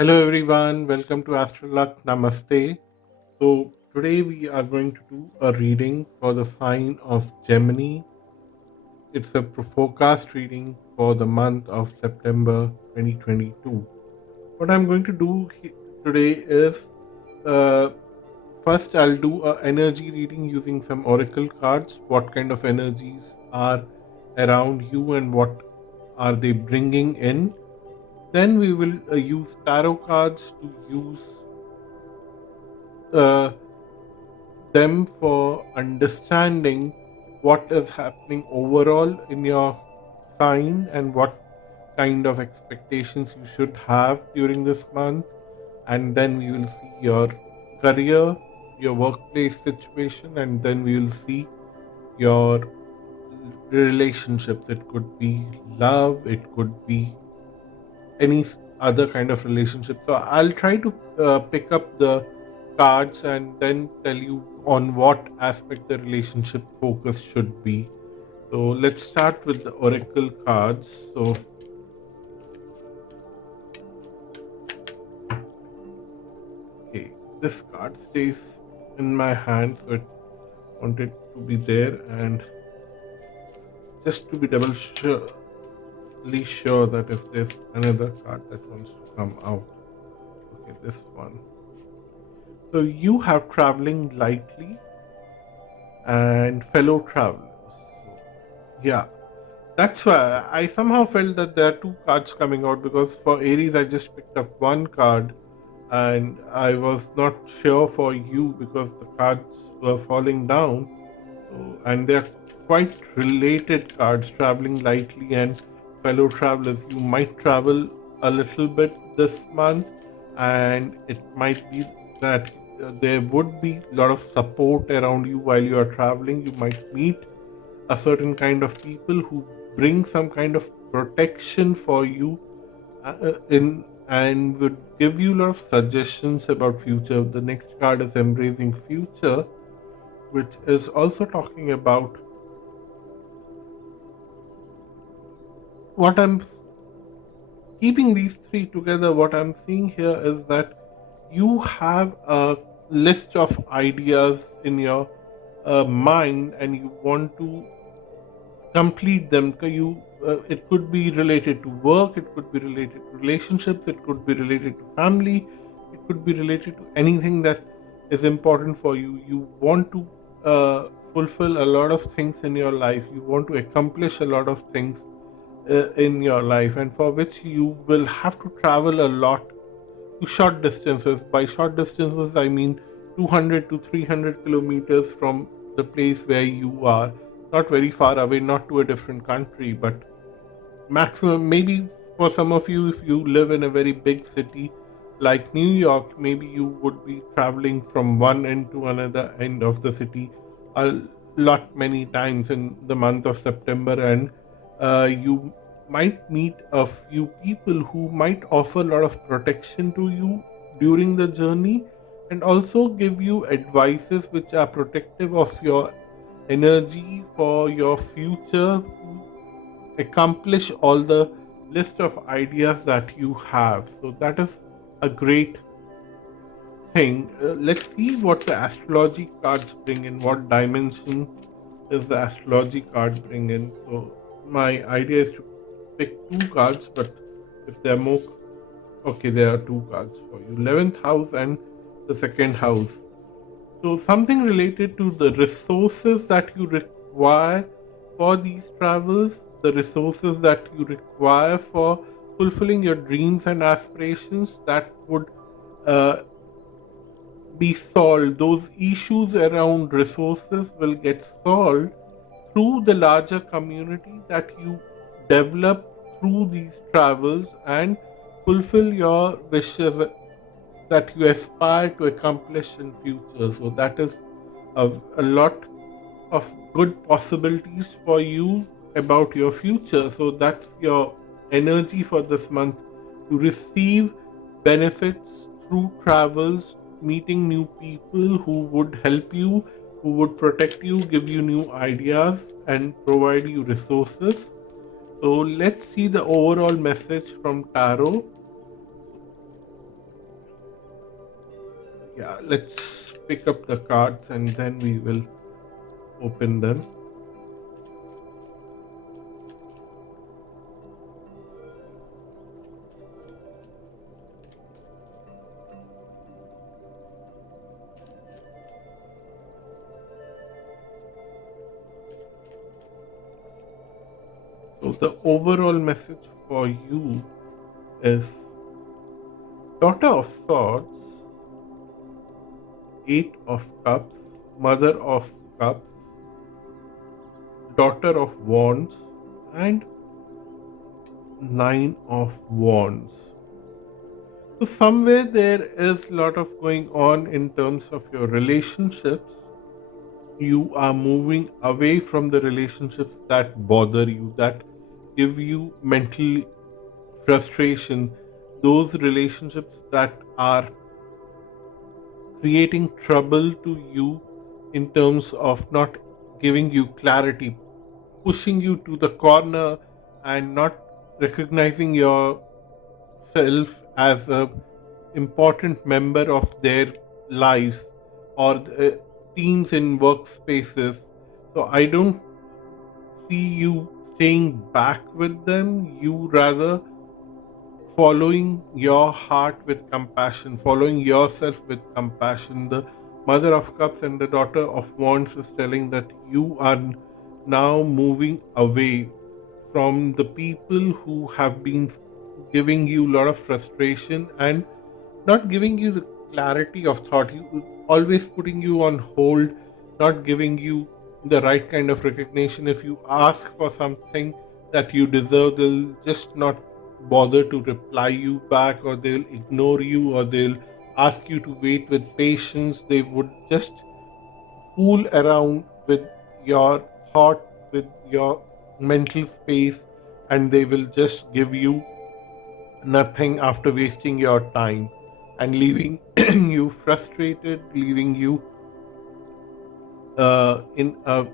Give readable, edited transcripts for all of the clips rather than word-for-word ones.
Hello everyone, welcome to Astral. Namaste. So today we are going to do a reading for the sign of Gemini. It's a forecast reading for the month of September 2022. What I'm going to do today is uh, first I'll do a energy reading using some oracle cards. What kind of energies are around you and what are they bringing in? Then we will use tarot cards to use uh, them for understanding what is happening overall in your sign and what kind of expectations you should have during this month. And then we will see your career, your workplace situation, and then we will see your relationships. It could be love, it could be any other kind of relationship. So I'll try to pick up the cards and then tell you on what aspect the relationship focus should be. So let's start with the oracle cards. So okay, this card stays in my hand, so it wanted to be there, and just to be sure that if there's another card that wants to come out. Okay, this one. So you have traveling lightly and fellow travelers. So, yeah, that's why I somehow felt that there are two cards coming out because for Aries, I just picked up one card and I was not sure for you because the cards were falling down. So, and they're quite related cards, traveling lightly and fellow travelers. You might travel a little bit this month, and it might be that there would be a lot of support around you while you are traveling. You might meet a certain kind of people who bring some kind of protection for you in and would give you a lot of suggestions about future. The next card is embracing future, which is also talking about what I'm keeping these three together. What I'm seeing here is that you have a list of ideas in your mind and you want to complete them. It could be related to work, it could be related to relationships, it could be related to family, it could be related to anything that is important for you. You want to fulfill a lot of things in your life, you want to accomplish a lot of things in your life, and for which you will have to travel a lot to short distances. By short distances, I mean 200 to 300 kilometers from the place where you are. Not very far away, not to a different country, but maximum, maybe for some of you, if you live in a very big city like New York, maybe you would be traveling from one end to another end of the city a lot many times in the month of September, and you might meet a few people who might offer a lot of protection to you during the journey and also give you advices which are protective of your energy for your future to accomplish all the list of ideas that you have. So that is a great thing. Let's see what the astrology cards bring in. What dimension does the astrology card bring in? So my idea is to pick two cards, but if there are more, okay, there are two cards for you: 11th house and the second house. So something related to the resources that you require for these travels, the resources that you require for fulfilling your dreams and aspirations, that would uh, be solved. Those issues around resources will get solved through the larger community that you develop through these travels and fulfill your wishes that you aspire to accomplish in future. So that is a lot of good possibilities for you about your future. So that's your energy for this month, to receive benefits through travels, meeting new people who would help you, who would protect you, give you new ideas, and provide you resources. So let's see the overall message from Tarot. Yeah, let's pick up the cards and then we will open them. So, the overall message for you is Daughter of Swords, Eight of Cups, Mother of Cups, Daughter of Wands, and Nine of Wands. So, somewhere there is a lot of going on in terms of your relationships. You are moving away from the relationships that bother you, that give you mental frustration, those relationships that are creating trouble to you in terms of not giving you clarity, pushing you to the corner, and not recognizing yourself as a important member of their lives, or the teams in workspaces. So I don't see you staying back with them. You rather following your heart with compassion, following yourself with compassion. The Mother of Cups and the Daughter of Wands is telling that you are now moving away from the people who have been giving you a lot of frustration and not giving you the clarity of thought, you always putting you on hold, not giving you the right kind of recognition. If you ask for something that you deserve, they'll just not bother to reply you back, or they'll ignore you, or they'll ask you to wait with patience. They would just fool around with your thought, with your mental space, and they will just give you nothing after wasting your time and leaving you frustrated, leaving you in a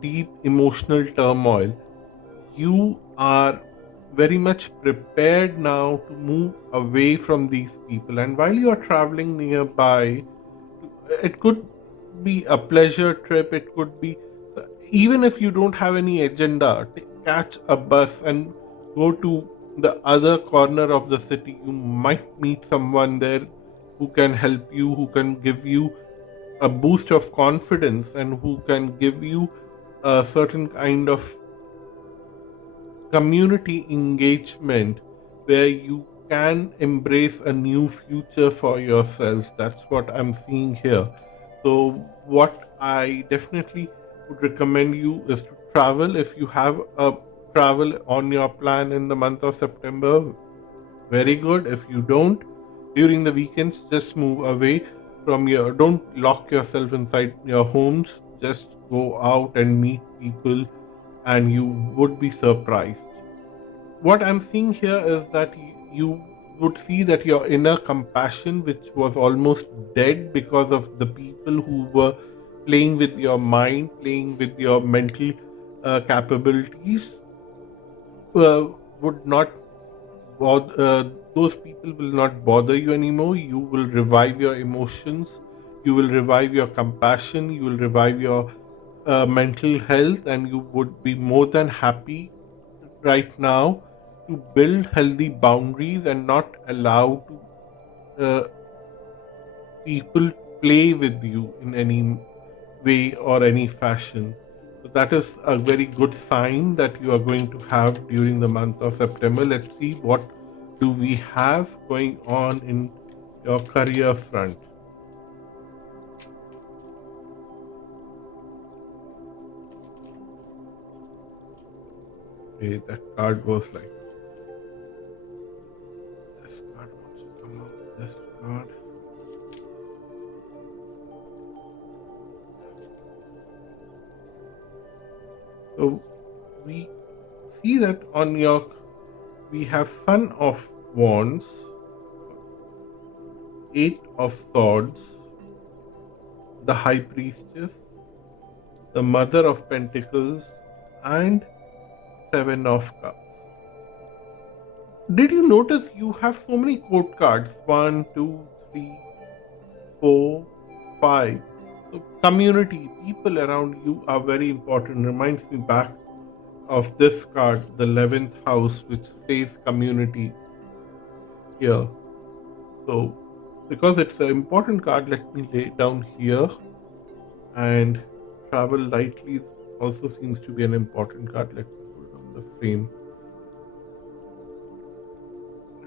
deep emotional turmoil. You are very much prepared now to move away from these people. And while you are traveling nearby, it could be a pleasure trip, it could be, even if you don't have any agenda, catch a bus and go to the other corner of the city. You might meet someone there who can help you, who can give you a boost of confidence, and who can give you a certain kind of community engagement where you can embrace a new future for yourself. That's what I'm seeing here. So, what I definitely would recommend you is to travel. If you have a travel on your plan in the month of September, very good. If you don't, during the weekends, just move away from your, don't lock yourself inside your homes. Just go out and meet people, and you would be surprised. What I'm seeing here is that you would see that your inner compassion, which was almost dead because of the people who were playing with your mind, playing with your mental capabilities, would not those people will not bother you anymore. You will revive your emotions, you will revive your compassion, you will revive your mental health, and you would be more than happy right now to build healthy boundaries and not allow to people play with you in any way or any fashion. So that is a very good sign that you are going to have during the month of September. Let's see what do we have going on in your career front. Okay, that card was like, this card wants to come out. This card. So we see that on your, we have Son of Wands, Eight of Swords, the High Priestess, the Mother of Pentacles, and Seven of Cups. Did you notice you have so many court cards? One, two, three. 4, 5. So, community, people around you are very important. Reminds me back of this card, the 11th house, which says community here. So, because it's an important card, let me lay it down here. And travel lightly also seems to be an important card. Let me pull down the frame.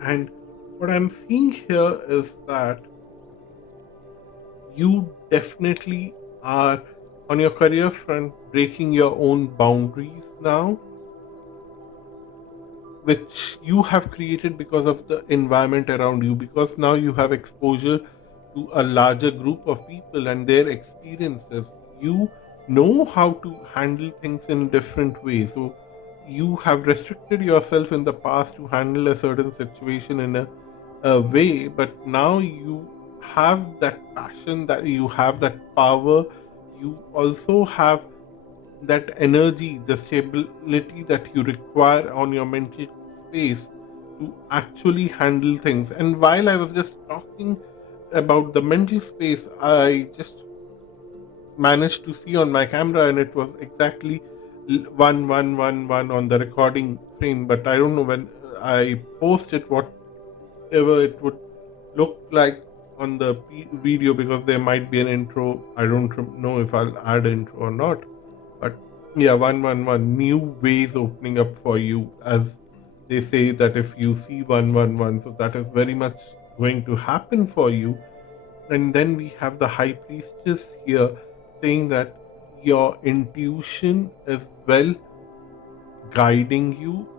And what I'm seeing here is that you definitely are on your career front breaking your own boundaries now, which you have created because of the environment around you, because now you have exposure to a larger group of people and their experiences. You know how to handle things in different ways. So you have restricted yourself in the past to handle a certain situation in a way, but now you have that passion, that you have that power, you also have that energy, the stability that you require on your mental space to actually handle things. And while I was just talking about the mental space, I just managed to see on my camera, and it was exactly 1111 on the recording frame. But I don't know when I post it, whatever it would look like on the video, because there might be an intro. I don't know if I'll add intro or not, but yeah, 111, new ways opening up for you, as they say that if you see 111, so that is very much going to happen for you. And then we have the high priestess here saying that your intuition is well guiding you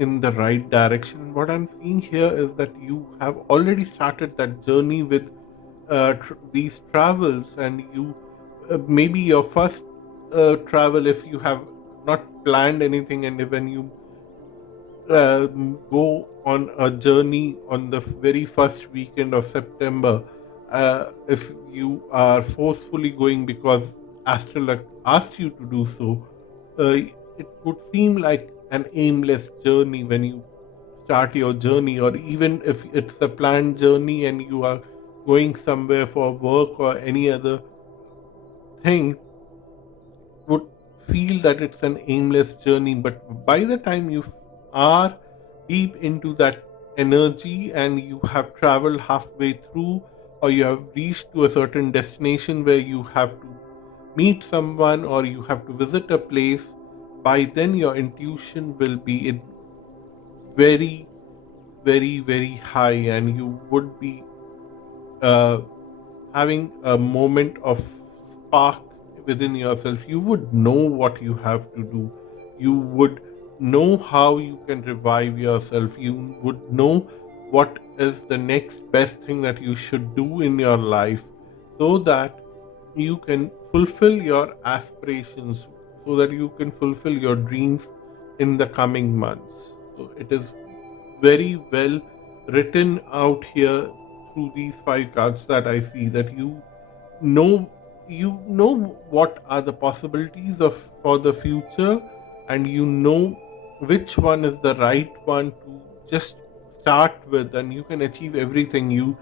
in the right direction. What I'm seeing here is that you have already started that journey with these travels, and you maybe your first travel, if you have not planned anything, and when you go on a journey on the very first weekend of September, if you are forcefully going because Astral asked you to do so, it would seem like an aimless journey when you start your journey, or even if it's a planned journey and you are going somewhere for work or any other thing, would feel that it's an aimless journey. But by the time you are deep into that energy and you have traveled halfway through, or you have reached to a certain destination where you have to meet someone or you have to visit a place, by then your intuition will be in very, very, very high, and you would be uh, having a moment of spark within yourself. You would know what you have to do. You would know how you can revive yourself. You would know what is the next best thing that you should do in your life, so that you can fulfill your aspirations, so that you can fulfill your dreams in the coming months. So it is very well written out here through these five cards that I see, that know you know what are the possibilities of for the future, and you know which one is the right one to just start with, and you can achieve everything. You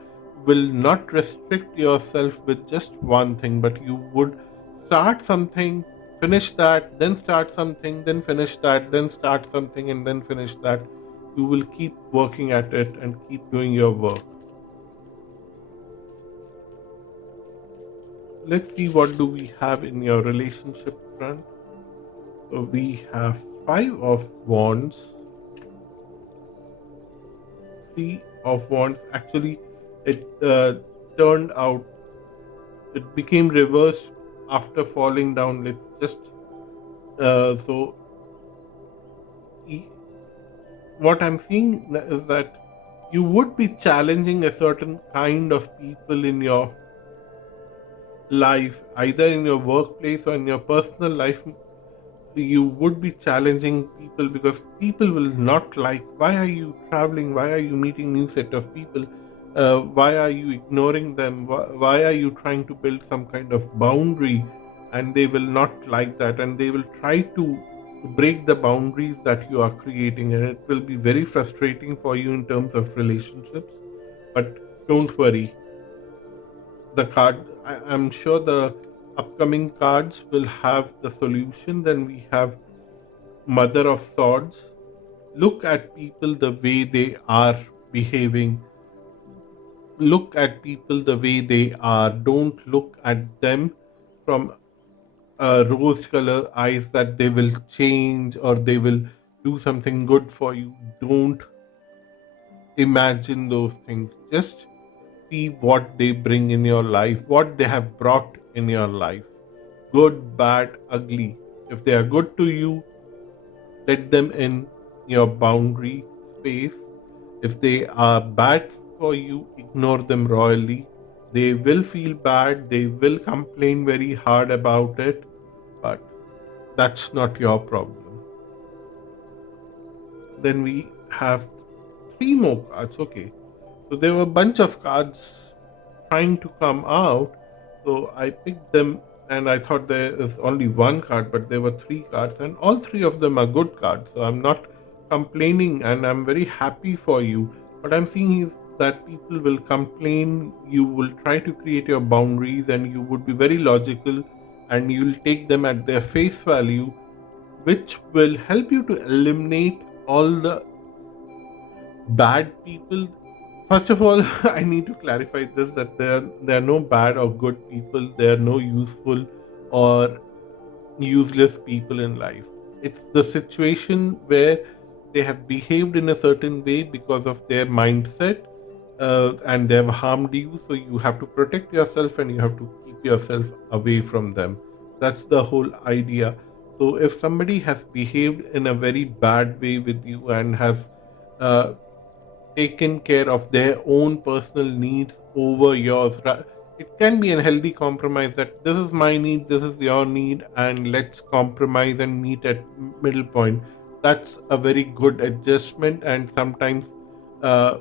will not restrict yourself with just one thing, but you would start something, finish that, then start something, then finish that, then start something, and then finish that. You will keep working at it and keep doing your work. Let's see, what do we have in your relationship front. So we have five of wands, three of wands. Actually, it turned out, it became reversed after falling down. It just so e- what I'm seeing is that you would be challenging a certain kind of people in your life, either in your workplace or in your personal life. You would be challenging people, because people will not like, why are you traveling, why are you meeting new set of people, why are you ignoring them, why are you trying to build some kind of boundary. And they will not like that, and they will try to break the boundaries that you are creating, and it will be very frustrating for you in terms of relationships. But don't worry, the card. I'm sure the upcoming cards will have the solution. Then we have Mother of Swords. Look at people the way they are behaving. Look at people the way they are. Don't look at them from rose color eyes that they will change or they will do something good for you. Don't imagine those things. Just see what they bring in your life, what they have brought in your life. Good, bad, ugly. If they are good to you, let them in your boundary space. If they are bad for you, ignore them royally. They will feel bad, they will complain very hard about it, but that's not your problem. Then we have three more cards. Okay. So there were a bunch of cards trying to come out. So I picked them and I thought there is only one card, but there were three cards, and all three of them are good cards. So I'm not complaining and I'm very happy for you. What I'm seeing is that people will complain, you will try to create your boundaries, and you would be very logical and you'll take them at their face value, which will help you to eliminate all the bad people. First of all, I need to clarify this, that there are no bad or good people, there are no useful or useless people in life. It's the situation where they have behaved in a certain way because of their mindset, and they have harmed you, so you have to protect yourself and you have to keep yourself away from them. That's the whole idea. So if somebody has behaved in a very bad way with you and has uh, taken care of their own personal needs over yours. It can be a healthy compromise that this is my need, this is your need, and let's compromise and meet at middle point. That's a very good adjustment, and sometimes uh,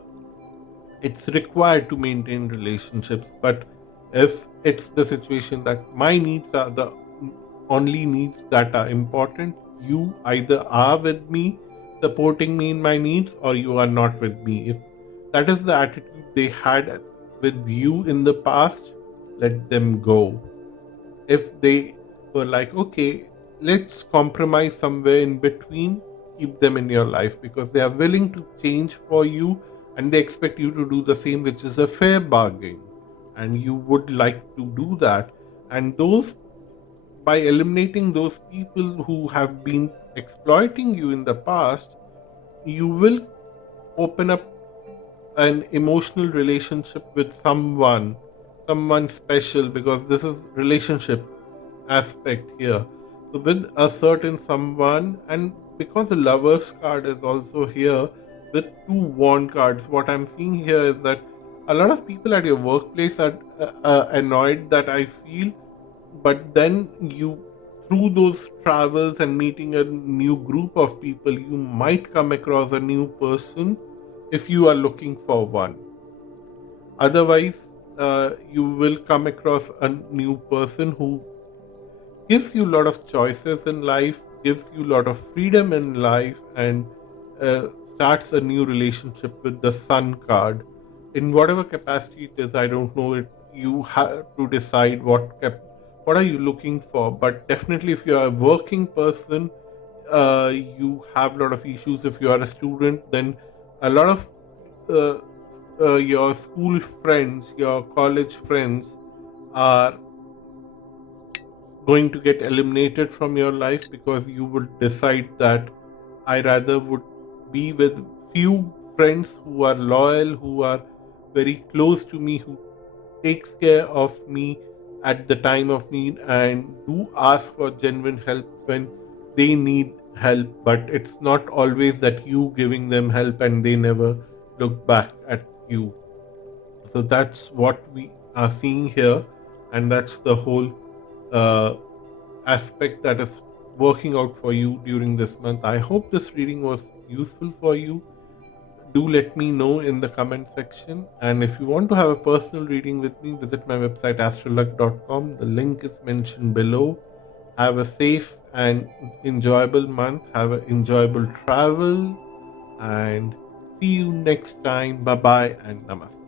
it's required to maintain relationships. But if it's the situation that my needs are the only needs that are important, you either are with me, supporting me in my needs, or you are not with me. If that is the attitude they had with you in the past, let them go. If they were like, okay, let's compromise somewhere in between, keep them in your life, because they are willing to change for you and they expect you to do the same, which is a fair bargain. And you would like to do that. And those, by eliminating those people who have been exploiting you in the past, you will open up an emotional relationship with someone special, because this is relationship aspect here. So with a certain someone, and because the lovers card is also here with two wand cards, what I'm seeing here is that a lot of people at your workplace are annoyed, that I feel. But then you, through those travels and meeting a new group of people, you might come across a new person if you are looking for one. Otherwise, you will come across a new person who gives you a lot of choices in life, gives you a lot of freedom in life, and starts a new relationship with the Sun card. In whatever capacity it is, I don't know it. You have to decide what are you looking for. But definitely, if you are a working person, you have a lot of issues. If you are a student, then a lot of uh, your school friends, your college friends are going to get eliminated from your life, because you would decide that I rather would be with few friends who are loyal, who are very close to me, who takes care of me at the time of need and do ask for genuine help when they need help. But it's not always that you giving them help and they never look back at you. So that's what we are seeing here, and that's the whole uh, aspect that is working out for you during this month. I hope this reading was useful for you. Do let me know in the comment section. And if you want to have a personal reading with me, visit my website astralluck.com. The link is mentioned below. Have a safe and enjoyable month. Have an enjoyable travel. And see you next time. Bye bye and namaste.